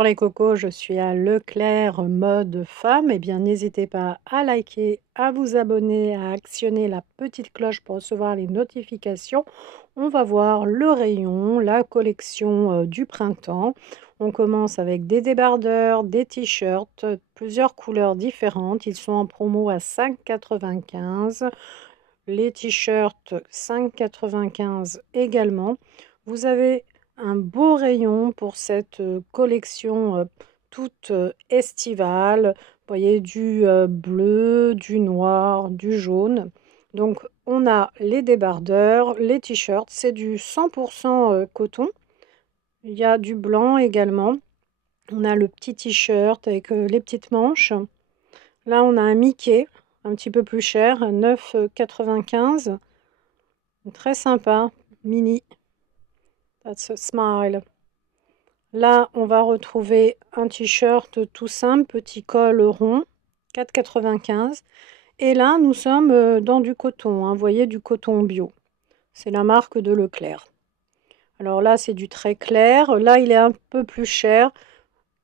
Bonjour les cocos, je suis à Leclerc mode femme. Eh bien, n'hésitez pas à liker, à vous abonner, à actionner la petite cloche pour recevoir les notifications. On va voir le rayon, la collection du printemps. On commence avec des débardeurs, des t-shirts, plusieurs couleurs différentes. Ils sont en promo à 5,95 €. Les t-shirts 5,95 € également. Vous avez un beau rayon pour cette collection toute estivale. Vous voyez du bleu, du noir, du jaune. Donc on a les débardeurs, les t-shirts, c'est du 100% coton. Il y a du blanc également. On a le petit t-shirt avec les petites manches. Là on a un Mickey, un petit peu plus cher, 9,95 €. Très sympa, mini. That's a smile. Là, on va retrouver un t-shirt tout simple, petit col rond, 4,95 €. Et là, nous sommes dans du coton, hein, vous voyez, du coton bio. C'est la marque de Leclerc. Alors là, c'est du très clair. Là, il est un peu plus cher,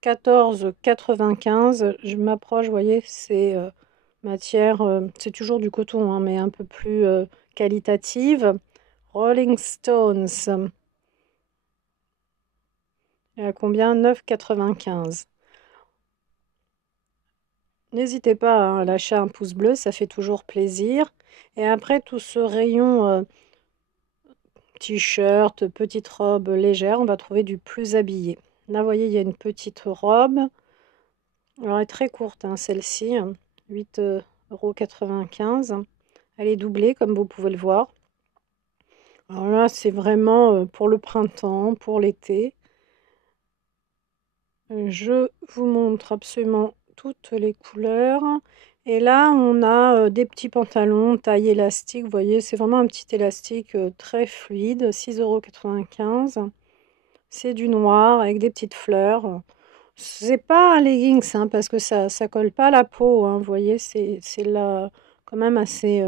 14,95 €. Je m'approche, vous voyez, c'est matière, c'est toujours du coton, hein, mais un peu plus qualitative. Rolling Stones. Et à combien? 9,95 €. N'hésitez pas, hein, à lâcher un pouce bleu, ça fait toujours plaisir. Et après, tout ce rayon t-shirt, petite robe légère, on va trouver du plus habillé. Là, vous voyez, il y a une petite robe. Alors, elle est très courte, hein, celle-ci, 8,95 €. Elle est doublée, comme vous pouvez le voir. Alors là, c'est vraiment pour le printemps, pour l'été. Je vous montre absolument toutes les couleurs. Et là, on a des petits pantalons taille élastique. Vous voyez, c'est vraiment un petit élastique très fluide, 6,95 €. C'est du noir avec des petites fleurs. C'est pas un leggings, hein, parce que ça colle pas à la peau, hein, vous voyez, c'est là quand même assez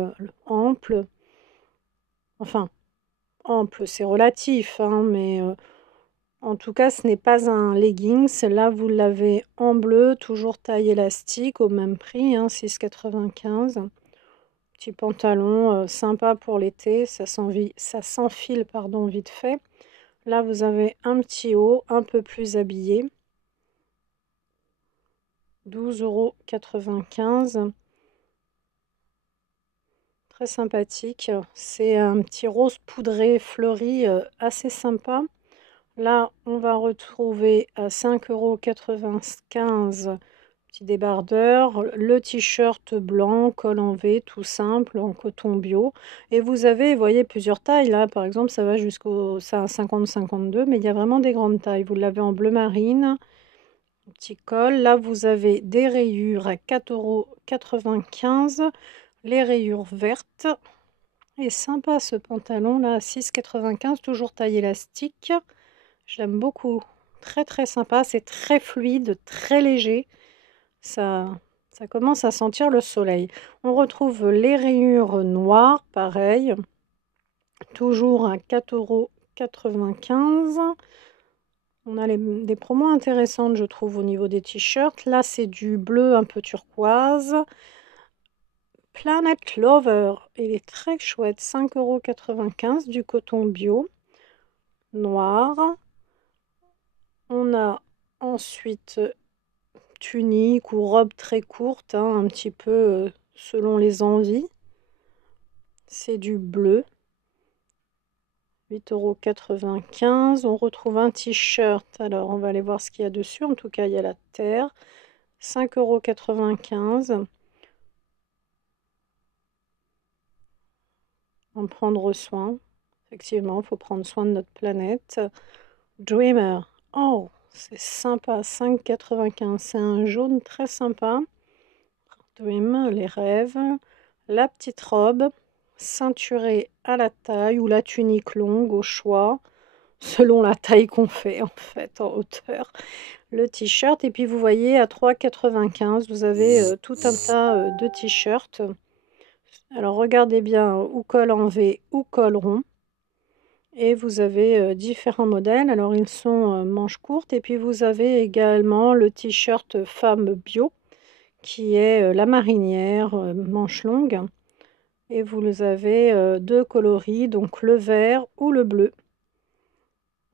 ample. Enfin, ample, c'est relatif, hein, mais en tout cas, ce n'est pas un leggings. Là, vous l'avez en bleu, toujours taille élastique, au même prix, hein, 6,95 €. Petit pantalon sympa pour l'été, ça s'enfile pardon, vite fait. Là, vous avez un petit haut, un peu plus habillé. 12,95 €. Très sympathique. C'est un petit rose poudré fleuri assez sympa. Là, on va retrouver à 5,95 €, petit débardeur, le t-shirt blanc, col en V, tout simple, en coton bio. Et vous avez, vous voyez, plusieurs tailles. Là, par exemple, ça va jusqu'au 50-52, mais il y a vraiment des grandes tailles. Vous l'avez en bleu marine, petit col. Là, vous avez des rayures à 4,95 €, les rayures vertes. Et sympa ce pantalon là, à 6,95 €, toujours taille élastique. Je l'aime beaucoup. Très, très sympa. C'est très fluide, très léger. Ça commence à sentir le soleil. On retrouve les rayures noires, pareil. Toujours à 4,95 €. On a des promos intéressantes, je trouve, au niveau des t-shirts. Là, c'est du bleu un peu turquoise. Planet Lover. Il est très chouette. 5,95 €, du coton bio. Noir. On a ensuite tunique ou robe très courte, hein, un petit peu selon les envies. C'est du bleu. 8,95 €. On retrouve un t-shirt. Alors, on va aller voir ce qu'il y a dessus. En tout cas, il y a la terre. 5,95 €. En prendre soin. Effectivement, il faut prendre soin de notre planète. Dreamer. Oh, c'est sympa. 5,95 €. C'est un jaune très sympa. Dream, les rêves. La petite robe ceinturée à la taille ou la tunique longue au choix, selon la taille qu'on fait en fait en hauteur. Le t-shirt, et puis vous voyez à 3,95 €, vous avez tout un tas de t-shirts. Alors regardez bien, ou col en V ou col rond. Et vous avez différents modèles. Alors, ils sont manches courtes. Et puis, vous avez également le t-shirt femme bio, qui est la marinière, manches longues. Et vous avez deux coloris, donc le vert ou le bleu.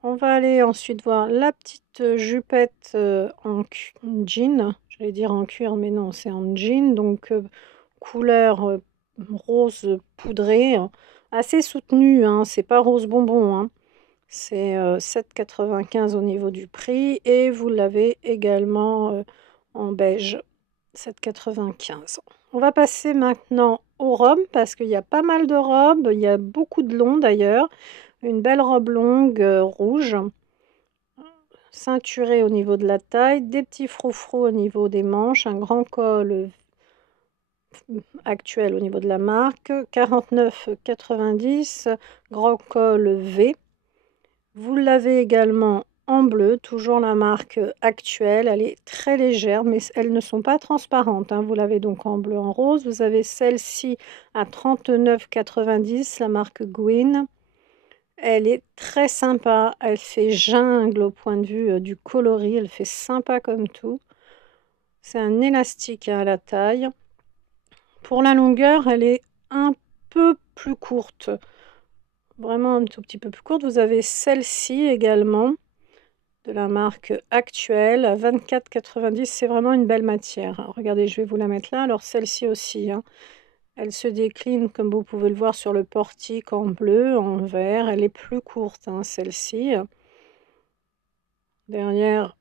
On va aller ensuite voir la petite jupette en jean. J'allais dire en cuir, mais non, c'est en jean. Donc, couleur rose poudré, assez soutenue, hein, c'est pas rose bonbon, hein. C'est 7,95 € au niveau du prix et vous l'avez également en beige, 7,95 €. On va passer maintenant aux robes parce qu'il y a pas mal de robes, il y a beaucoup de longs d'ailleurs. Une belle robe longue rouge, ceinturée au niveau de la taille, des petits froufrous au niveau des manches, un grand col actuel au niveau de la marque, 49,90 €, grand col V. Vous l'avez également en bleu, toujours la marque actuelle. Elle est très légère, mais elles ne sont pas transparentes, hein. Vous l'avez donc en bleu, en rose. Vous avez celle-ci à 39,90 €, la marque Gwyn. Elle est très sympa. Elle fait jungle au point de vue du coloris. Elle fait sympa comme tout. C'est un élastique à la taille. Pour la longueur, elle est un peu plus courte. Vraiment un tout petit peu plus courte. Vous avez celle-ci également, de la marque actuelle, à 24,90 €. C'est vraiment une belle matière. Regardez, je vais vous la mettre là. Alors celle-ci aussi, hein. Elle se décline, comme vous pouvez le voir, sur le portique en bleu, en vert. Elle est plus courte, hein, celle-ci. Derrière,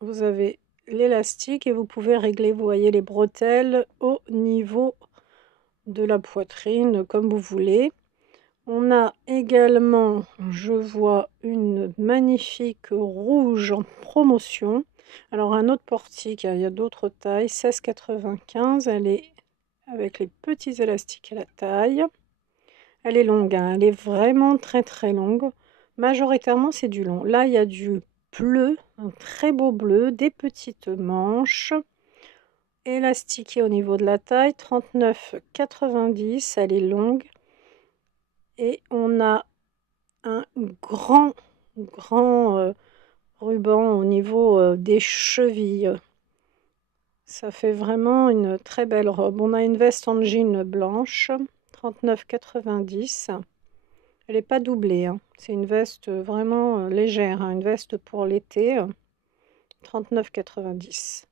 vous avez l'élastique et vous pouvez régler, vous voyez, les bretelles au niveau de la poitrine, comme vous voulez. On a également, je vois, une magnifique rouge en promotion. Alors, un autre portique, il y a d'autres tailles, 16,95 €. Elle est avec les petits élastiques à la taille. Elle est longue, hein, elle est vraiment très très longue. Majoritairement, c'est du long. Là, il y a du bleu, un très beau bleu, des petites manches, élastiquées au niveau de la taille, 39,90 €. Elle est longue. Et on a un grand ruban au niveau des chevilles. Ça fait vraiment une très belle robe. On a une veste en jean blanche, 39,90 €. Elle n'est pas doublée, hein. C'est une veste vraiment légère, hein, une veste pour l'été, 39,90 €.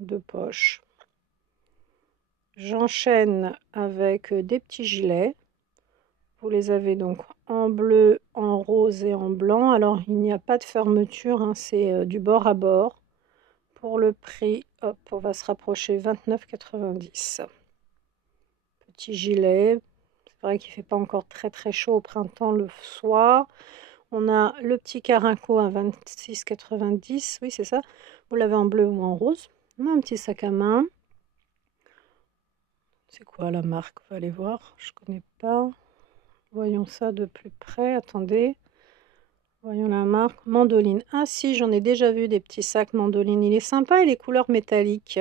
Deux poches. J'enchaîne avec des petits gilets. Vous les avez donc en bleu, en rose et en blanc. Alors, il n'y a pas de fermeture, hein, c'est du bord à bord. Pour le prix, hop, on va se rapprocher, 29,90 €. Petit gilet. C'est vrai qu'il ne fait pas encore très très chaud au printemps le soir. On a le petit caraco à 26,90 €. Oui, c'est ça. Vous l'avez en bleu ou en rose. On a un petit sac à main. C'est quoi la marque? On va aller voir. Je ne connais pas. Voyons ça de plus près. Attendez. Voyons la marque. Mandoline. Ah si, j'en ai déjà vu des petits sacs Mandoline. Il est sympa et les couleurs métalliques.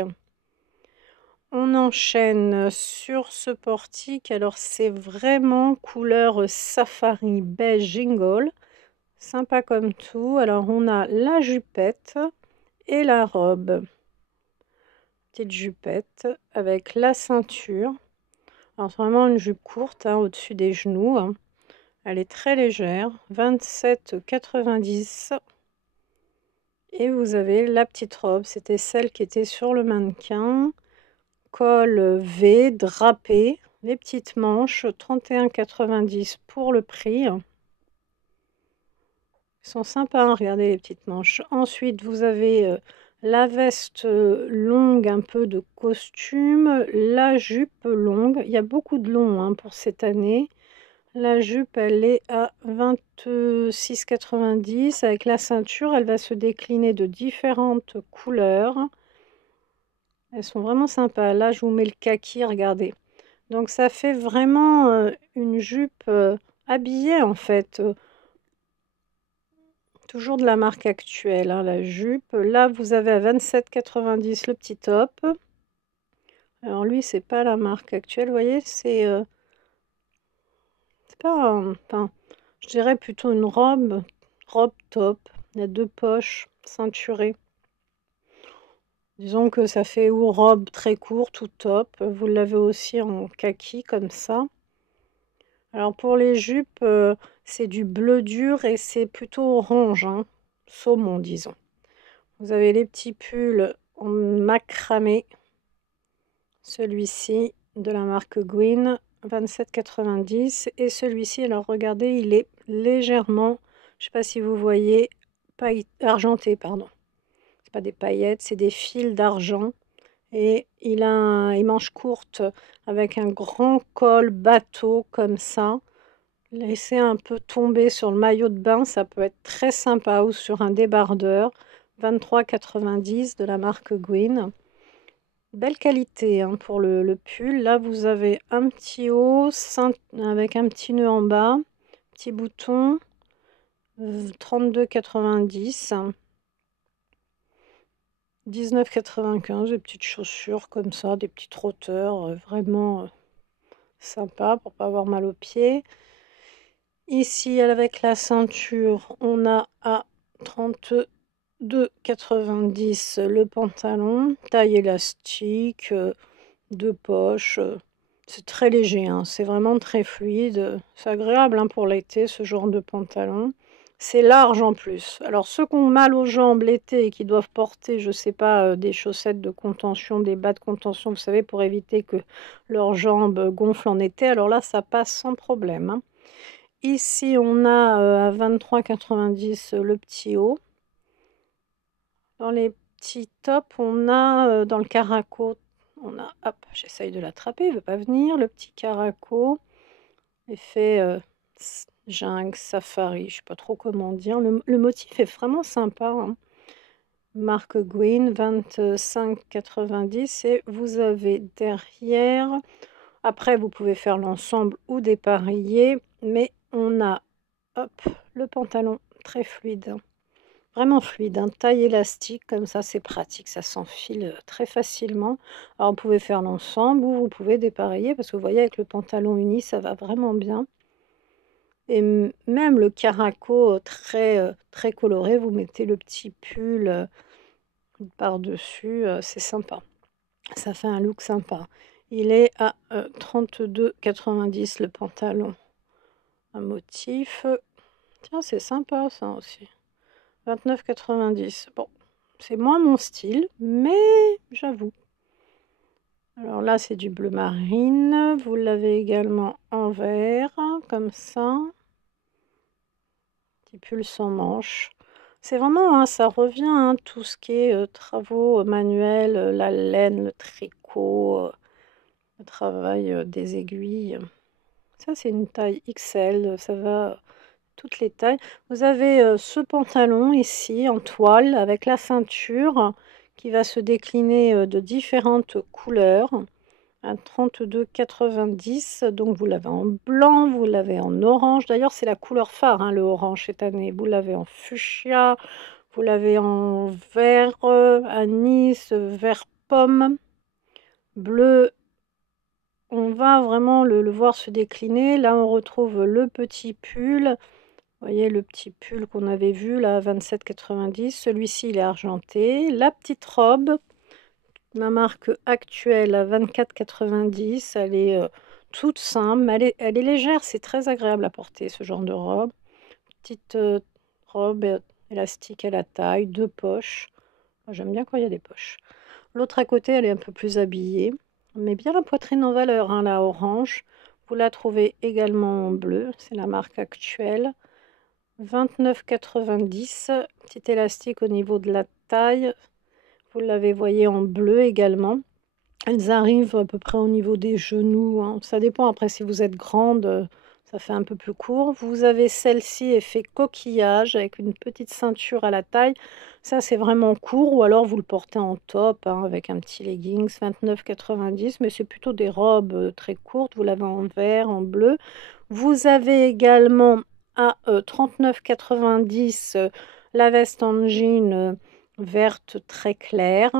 On enchaîne sur ce portique. Alors, c'est vraiment couleur safari beige jingle. Sympa comme tout. Alors, on a la jupette et la robe. Petite jupette avec la ceinture. Alors, c'est vraiment une jupe courte, hein, au-dessus des genoux, hein. Elle est très légère, 27,90 €. Et vous avez la petite robe, c'était celle qui était sur le mannequin. Col V, drapé, les petites manches, 31,90 € pour le prix. Ils sont sympas, hein, regardez les petites manches. Ensuite, vous avez la veste longue, un peu de costume, la jupe longue. Il y a beaucoup de long, hein, pour cette année. La jupe, elle est à 26,90 € avec la ceinture. Elle va se décliner de différentes couleurs. Elles sont vraiment sympas. Là, je vous mets le kaki, regardez. Donc, ça fait vraiment une jupe habillée, en fait. Toujours de la marque actuelle, hein, la jupe. Là, vous avez à 27,90 € le petit top. Alors, lui, c'est pas la marque actuelle, vous voyez, c'est pas... enfin, Je dirais plutôt une robe top. Il y a 2 poches ceinturées. Disons que ça fait ou robe très courte ou top. Vous l'avez aussi en kaki comme ça. Alors pour les jupes, c'est du bleu dur et c'est plutôt orange, hein, saumon disons. Vous avez les petits pulls en macramé. Celui-ci de la marque Gwyn, 27,90 et celui-ci, alors regardez, il est légèrement, je ne sais pas si vous voyez, argenté, pardon. C'est pas des paillettes, c'est des fils d'argent et il a une manche courte avec un grand col bateau comme ça. Laissez un peu tomber sur le maillot de bain, ça peut être très sympa, ou sur un débardeur. 23,90 de la marque Gwyn. Belle qualité hein, pour le pull. Là, vous avez un petit haut avec un petit nœud en bas, petit bouton, 32,90, 19,95, des petites chaussures comme ça, des petits trotteurs, vraiment sympa pour pas avoir mal aux pieds. Ici, avec la ceinture, on a à 32,90 le pantalon, taille élastique, 2 poches. C'est très léger, hein, c'est vraiment très fluide. C'est agréable hein, pour l'été, ce genre de pantalon. C'est large en plus. Alors ceux qui ont mal aux jambes l'été et qui doivent porter, je sais pas, des chaussettes de contention, des bas de contention, vous savez, pour éviter que leurs jambes gonflent en été, alors là, ça passe sans problème, hein. Ici, on a à 23,90 le petit haut. Dans les petits tops, on a dans le caraco, on a, hop, j'essaye de l'attraper, il ne veut pas venir, le petit caraco, effet jungle, safari, je ne sais pas trop comment dire. Le motif est vraiment sympa, hein. Marque Gwyn, 25,90 et vous avez derrière, après vous pouvez faire l'ensemble ou dépareiller, mais on a, hop, le pantalon très fluide. Vraiment fluide, hein, taille élastique, comme ça c'est pratique, ça s'enfile très facilement. Alors vous pouvez faire l'ensemble ou vous pouvez dépareiller parce que vous voyez avec le pantalon uni ça va vraiment bien. Et même le caraco très coloré, vous mettez le petit pull par-dessus, c'est sympa. Ça fait un look sympa. Il est à 32,90 le pantalon. Un motif. Tiens, c'est sympa ça aussi. 29,90. Bon, c'est moins mon style, mais j'avoue. Alors là, c'est du bleu marine. Vous l'avez également en vert, comme ça. Petit pull sans manches. C'est vraiment, hein, ça revient, hein, tout ce qui est travaux manuels, la laine, le tricot, le travail des aiguilles. Ça, c'est une taille XL, ça va toutes les tailles. Vous avez ce pantalon ici en toile avec la ceinture qui va se décliner de différentes couleurs à 32,90. Donc vous l'avez en blanc, vous l'avez en orange. D'ailleurs, c'est la couleur phare, hein, le orange cette année. Vous l'avez en fuchsia, vous l'avez en vert anis, vert pomme, bleu. On va vraiment le voir se décliner. Là, on retrouve le petit pull. Vous voyez le petit pull qu'on avait vu là, 27,90. Celui-ci, il est argenté. La petite robe, ma marque actuelle à 24,90. Elle est toute simple. Elle est légère. C'est très agréable à porter ce genre de robe. Petite robe élastique à la taille, 2 poches. Moi, j'aime bien quand il y a des poches. L'autre à côté, elle est un peu plus habillée. On met bien la poitrine en valeur, hein, la orange. Vous la trouvez également en bleu. C'est la marque actuelle. 29,90. Petit élastique au niveau de la taille. Vous l'avez voyez en bleu également. Elles arrivent à peu près au niveau des genoux, hein. Ça dépend après si vous êtes grande, ça fait un peu plus court. Vous avez celle-ci effet coquillage avec une petite ceinture à la taille. Ça c'est vraiment court ou alors vous le portez en top hein, avec un petit leggings, 29,90. Mais c'est plutôt des robes très courtes. Vous l'avez en vert, en bleu. Vous avez également à 39,90 la veste en jean verte très claire.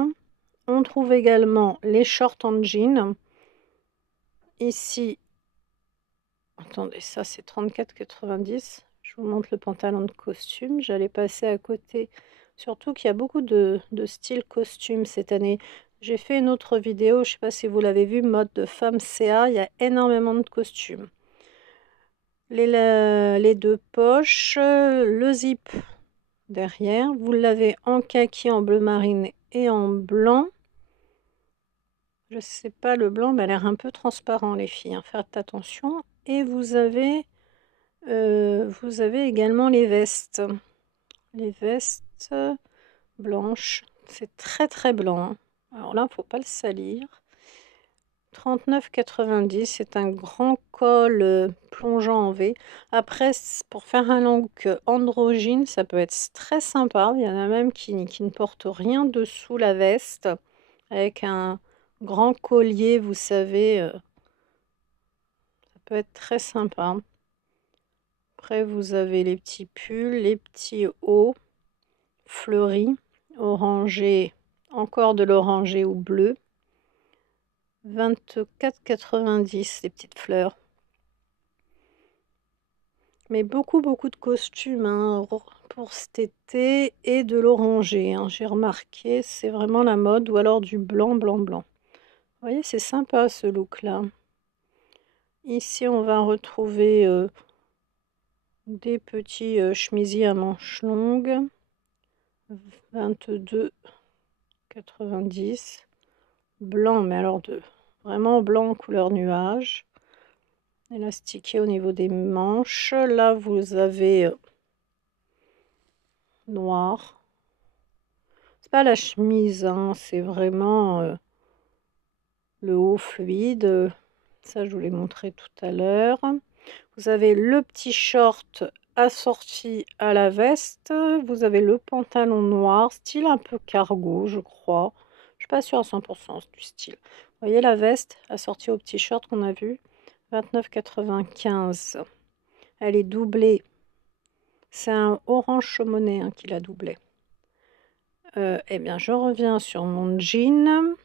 On trouve également les shorts en jean. Ici, attendez, ça c'est 34,90. Je vous montre le pantalon de costume. J'allais passer à côté. Surtout qu'il y a beaucoup de style costume cette année. J'ai fait une autre vidéo, je ne sais pas si vous l'avez vu, mode de femme CA. Il y a énormément de costumes. Les deux poches, le zip derrière. Vous l'avez en kaki, en bleu marine et en blanc. Je sais pas, le blanc m'a l'air un peu transparent, les filles, hein, faites attention. Et vous avez également les vestes. Les vestes blanches. C'est très très blanc, hein. Alors là, il ne faut pas le salir. 39,90, c'est un grand col plongeant en V. Après, pour faire un look androgyne, ça peut être très sympa. Il y en a même qui ne portent rien dessous la veste, avec un grand collier, vous savez. Ça peut être très sympa. Après, vous avez les petits pulls, les petits hauts fleuris, orangé, encore de l'orangé ou bleu. 24,90 les petites fleurs. Mais beaucoup de costumes, hein, pour cet été et de l'orangé, hein. J'ai remarqué, c'est vraiment la mode, ou alors du blanc. Vous voyez, c'est sympa ce look-là. Ici, on va retrouver des petits chemisiers à manches longues. 22,90. Blanc, mais alors vraiment blanc couleur nuage. Élastiqué au niveau des manches. Là, vous avez noir. C'est pas la chemise, hein, c'est vraiment le haut fluide. Ça, je vous l'ai montré tout à l'heure. Vous avez le petit short assorti à la veste. Vous avez le pantalon noir, style un peu cargo, je crois. Je suis pas sûre à 100% du style. Vous voyez la veste assortie au petit short qu'on a vu. 29,95. Elle est doublée. C'est un orange chaumonné, hein, qui l'a doublé. Eh bien, je reviens sur mon jean.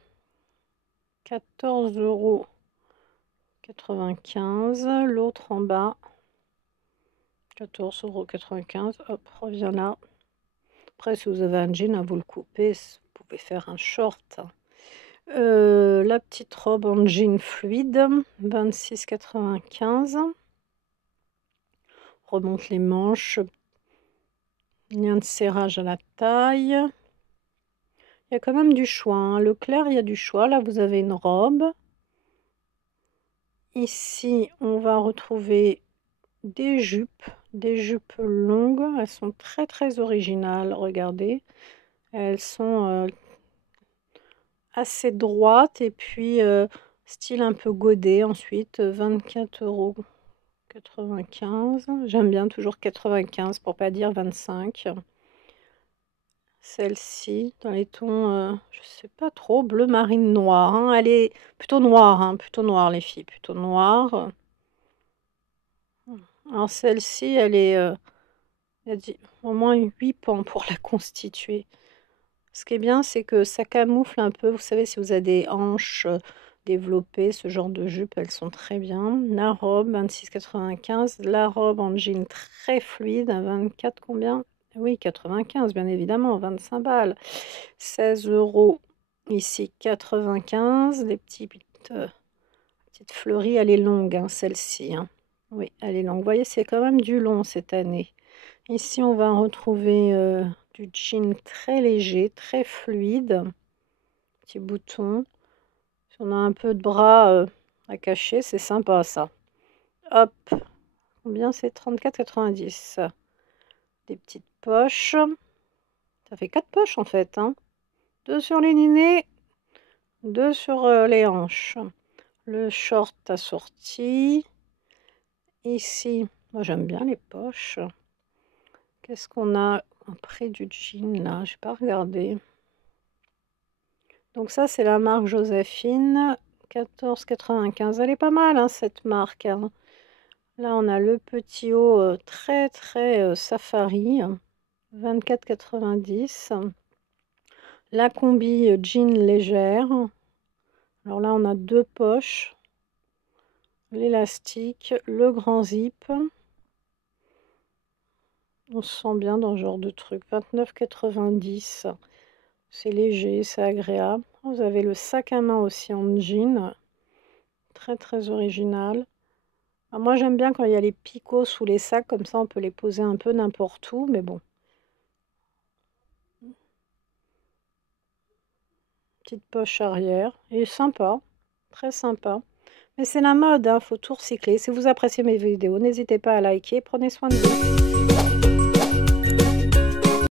14,95 €. L'autre en bas. 14,95 €. Hop, reviens là. Après, si vous avez un jean, à vous le couper, vous pouvez faire un short. La petite robe en jean fluide, 26,95 €. Remonte les manches. Lien de serrage à la taille. Il y a quand même du choix, hein. Le clair, il y a du choix. Là, vous avez une robe. Ici, on va retrouver des jupes longues. Elles sont très originales, regardez. Elles sont assez droites et puis style un peu godé. Ensuite, 24,95 €. J'aime bien toujours 95 pour pas dire 25. Celle-ci, dans les tons, je sais pas trop, bleu marine noir, hein. Elle est plutôt noire, hein, plutôt noire les filles, plutôt noire. Alors celle-ci, elle est, il y a au moins 8 pans pour la constituer. Ce qui est bien, c'est que ça camoufle un peu, vous savez, si vous avez des hanches développées, ce genre de jupe, elles sont très bien. La robe, 26,95 €. La robe en jean très fluide, à 24 combien? Oui, 95, bien évidemment, 25 balles. 16 €. Ici, 95. Les petites fleuries, elle est longue, hein, celle-ci, hein. Oui, elle est longue. Vous voyez, c'est quand même du long cette année. Ici, on va retrouver du jean très léger, très fluide. Petit bouton. Si on a un peu de bras à cacher, c'est sympa ça. Hop. Combien c'est? 34,90 €. Des petites poches. Ça fait 4 poches en fait, hein. 2 sur les ninés, 2 sur les hanches. Le short assorti. Ici, moi j'aime bien les poches. Qu'est-ce qu'on a après du jean là? Je n'ai pas regardé. Donc ça, c'est la marque Joséphine. 14,95 €. Elle est pas mal, hein, cette marque, hein. Là, on a le petit haut très safari. 24,90 €. La combi jean légère. Alors là, on a 2 poches. L'élastique, le grand zip. On se sent bien dans ce genre de truc. 29,90 €. C'est léger, c'est agréable. Vous avez le sac à main aussi en jean. Très, très original. Alors moi, j'aime bien quand il y a les picots sous les sacs, comme ça on peut les poser un peu n'importe où, mais bon. Petite poche arrière. Et sympa. Très sympa. Mais c'est la mode, hein, faut tout recycler. Si vous appréciez mes vidéos, n'hésitez pas à liker. Prenez soin de vous.